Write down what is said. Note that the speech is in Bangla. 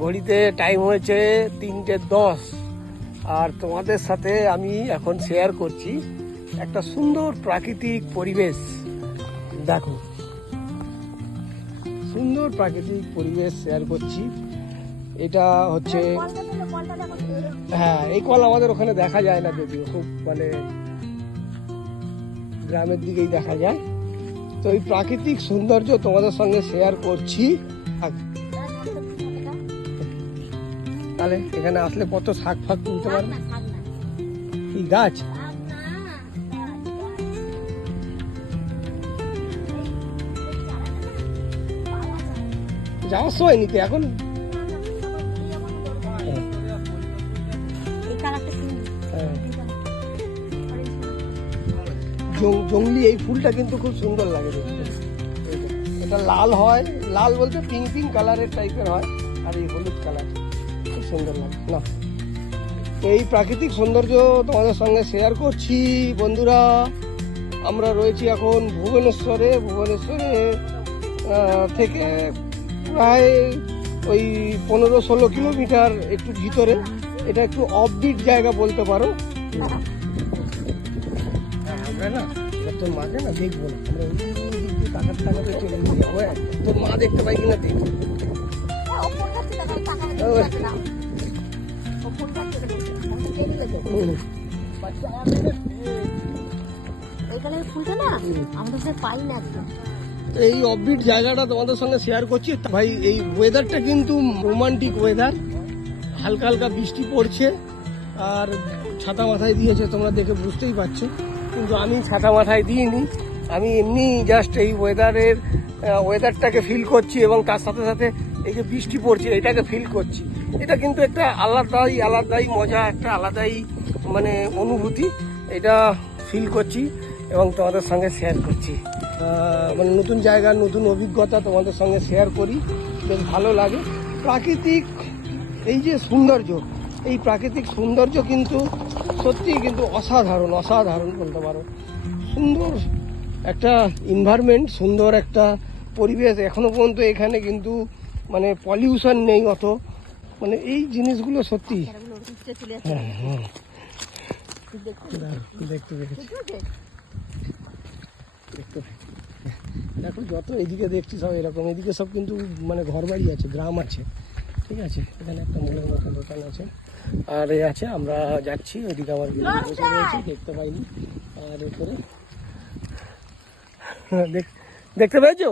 ঘড়িতে টাইম হয়েছে 3:10 আর তোমাদের সাথে আমি এখন শেয়ার করছি একটা সুন্দর প্রাকৃতিক পরিবেশ। দেখো, সুন্দর প্রাকৃতিক পরিবেশ শেয়ার করছি। এটা হচ্ছে, হ্যাঁ, এই কল আমাদের ওখানে দেখা যায় না, যদিও খুব মানে গ্রামের দিকেই দেখা যায়। তো এই প্রাকৃতিক সৌন্দর্য তোমাদের সঙ্গে শেয়ার করছি। তাহলে এখানে আসলে কত শাক ফাক তুলতে পারবে। কি গাছ? যাওয়ার সময় নিতে এখন জঙ্গলি এই ফুলটা কিন্তু খুব সুন্দর লাগে দেখতে। এটা লাল হয়, লাল বলতে পিঙ্ক পিঙ্ক কালারের টাইপের হয়, আর এই হলুদ কালার খুব সুন্দর লাগে না। এই প্রাকৃতিক সৌন্দর্য তোমাদের সঙ্গে শেয়ার করছি বন্ধুরা। আমরা রয়েছি এখন ভুবনেশ্বরে থেকে প্রায় ওই 15-16 কিলোমিটার একটু ভিতরে। এটা একটু অফবিট জায়গা বলতে পারো। আমরা না তোর মাকে না দেখবো না, আমরা টাকাতে চলে যাবো। তোর মা দেখতে পাই কিনা দেখবো। এই অফবিট জায়গাটা তোমাদের সঙ্গে শেয়ার করছি ভাই। এই ওয়েদারটা কিন্তু রোমান্টিক ওয়েদার, হালকা হালকা বৃষ্টি পড়ছে আর ছাতা মাথায় দিয়েছে, তোমরা দেখে বুঝতেই পারছো। কিন্তু আমি ছাতা মাথায় দিইনি, আমি এমনি জাস্ট এই ওয়েদারটাকে ফিল করছি এবং তার সাথে সাথে এই যে বৃষ্টি পড়ছে এটাকে ফিল করছি। এটা কিন্তু একটা আলাদাই মজা, একটা আলাদাই মানে অনুভূতি। এটা ফিল করছি এবং তোমাদের সঙ্গে শেয়ার করছি। মানে নতুন জায়গা, নতুন অভিজ্ঞতা তোমাদের সঙ্গে শেয়ার করি, বেশ ভালো লাগে। প্রাকৃতিক এই যে সৌন্দর্য, এই প্রাকৃতিক সৌন্দর্য কিন্তু সত্যিই কিন্তু অসাধারণ বলতে পারো। সুন্দর একটা এনভায়রনমেন্ট, সুন্দর একটা পরিবেশ। এখনো পর্যন্ত এখানে কিন্তু মানে পলিউশন নেই অত, মানে এই জিনিসগুলো সত্যি দেখতে দেখো। যত এদিকে দেখছি সব এরকম, এদিকে সব কিন্তু মানে ঘর বাড়ি আছে, গ্রাম আছে, ঠিক আছে। এখানে একটা মূলের মতো দোকান আছে আর এ আছে। আমরা যাচ্ছি ওইদিকে, আমার বসে রয়েছি, দেখতে পাইনি। আর এরপরে দেখতে পেয়েছো?